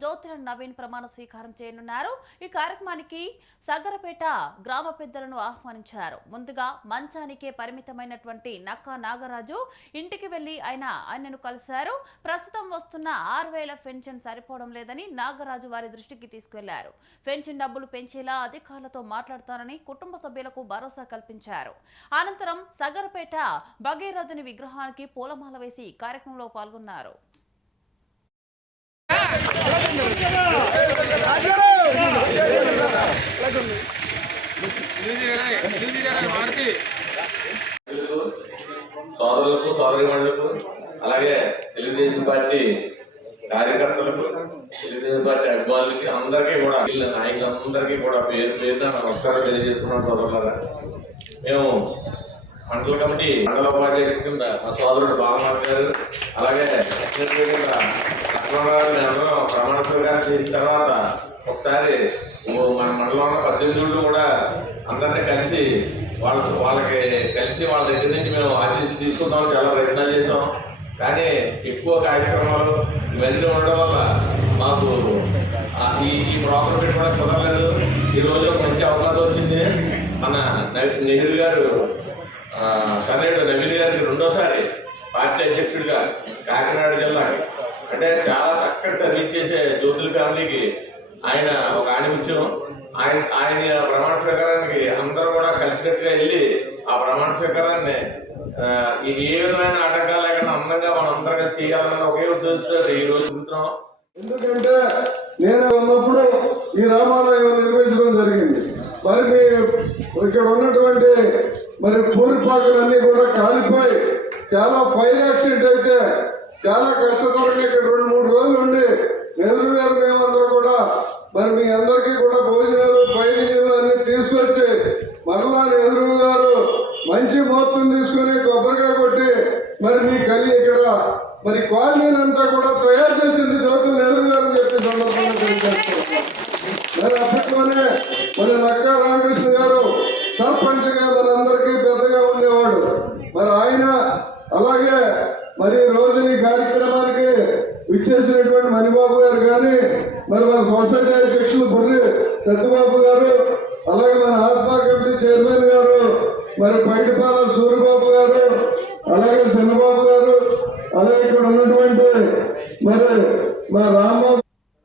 జ్యోతిరాణి నవీన్ ప్రమాణ స్వీకారం చేయనున్నారు. ఈ కార్యక్రమానికి సగరపేట గ్రామ పెద్దలను ఆహ్వానించారు. ముందుగా మంచానికే పరిమితమైనటువంటి నక్కా నాగరాజు ఇంటికి వెళ్లి ఆయనను కలిశారు. ప్రస్తుతం వస్తున్న 6,000 పెన్షన్ సరిపోవడం లేదని నాగరాజు వారి దృష్టికి తీసుకెళ్లారు. పెన్షన్ డబ్బులు పెంచేలా అధికారులతో మాట్లాడతానని కుటుంబ సభ్యులకు భరోసా కల్పించారు. అనంతరం సగరపేట భగీరథుని విగ్రహానికి పూలమాల వేసి కార్యక్రమంలో పాల్గొన్నారు. సోదరులకు సోదరిమణులకు అలాగే తెలుగుదేశం పార్టీ కార్యకర్తలకు తెలుగుదేశం పార్టీ అభిమానులకి అందరికీ కూడా నాయకులందరికీ కూడా పేరు పేరున నమస్కారం తెలియజేస్తున్నాం. సోదరులారా, మేము మండల కమిటీ మండల ఉపాధ్యక్షుడు కింద మా సోదరుడు బాలమార్ గారు అలాగే సెక్రటరీ కింద లక్ష్మణరావు ప్రమాణ స్వీకారం చేసిన తర్వాత ఒకసారి మన మండలంలో 18 కూడా అందరినీ కలిసి వాళ్ళకి కలిసి వాళ్ళ దగ్గర నుంచి మేము ఆశీస్సులు తీసుకుంటాం. చాలా ప్రయత్నాలు చేసాం, కానీ ఎక్కువ కార్యక్రమాలు ఇవన్నీ ఉండడం వల్ల మాకు ఈ ప్రోగ్రాం పెట్టుకోవడానికి కుదరలేదు. ఈరోజు మంచి అవకాశం వచ్చింది. మన నెహ్రూ గారు కన్నయ్య నవీన్ గారికి రెండోసారి పార్టీ అధ్యక్షుడిగా కాకినాడ జిల్లాకి అంటే చాలా చక్కటి సర్వీస్ చేసే జ్యోతుల ఫ్యామిలీకి ఆయన ఒక ఆణిముత్యం. ఆయన ప్రమాణ స్వీకారానికి అందరూ కూడా కలిసినట్టుగా వెళ్ళి ఆ ప్రమాణ స్వీకారాన్ని ఏ విధమైన ఆటంకాలు లేకుండా అందంగా మనందరిగా చేయాలన్న ఒకే ఉద్దేశంతో ఈ రోజు చూస్తున్నాం. ఎందుకంటే నేను ఉన్నప్పుడు ఈ రామాలయం నిర్మించడం జరిగింది. మరి ఇక్కడ ఉన్నటువంటి పూరిపాకులన్నీ కూడా కాలిపోయి చాలా ఫైర్ యాక్సిడెంట్ అయితే చాలా కష్టతరంగా ఇక్కడ 2-3 రోజులు ఉండి నెహ్రూ గారు మేమందరూ కూడా మీ అందరికీ కూడా భోజనాలు పైరు అన్ని తీసుకొచ్చి మరలా నెహ్రూ గారు మంచి మొత్తం తీసుకొని కొబ్బరికాయ కొట్టి మీ ఇక్కడ కాలనీని అంతా కూడా తయారు చేసింది జ్యోతుల నెహ్రూ గారు అని చెప్పి సందర్భంగా తెలియజేస్తున్నాం. అప్పట్లోనే నక్కా రామకృష్ణ గారు సర్పంచ్గా అందరికీ పెద్దగా ఉండేవాడు. ఆయన అలాగే రోజుని కార్యక్రమానికి విచ్చేసినటువంటి మణిబాబు గారు కానీ మన సొసైటీ అధ్యక్షులు బుర్రి సత్యబాబు గారు అలాగే మన ఆత్మా కమిటీ చైర్మన్ గారు పైడిపాల సూర్యబాబు గారు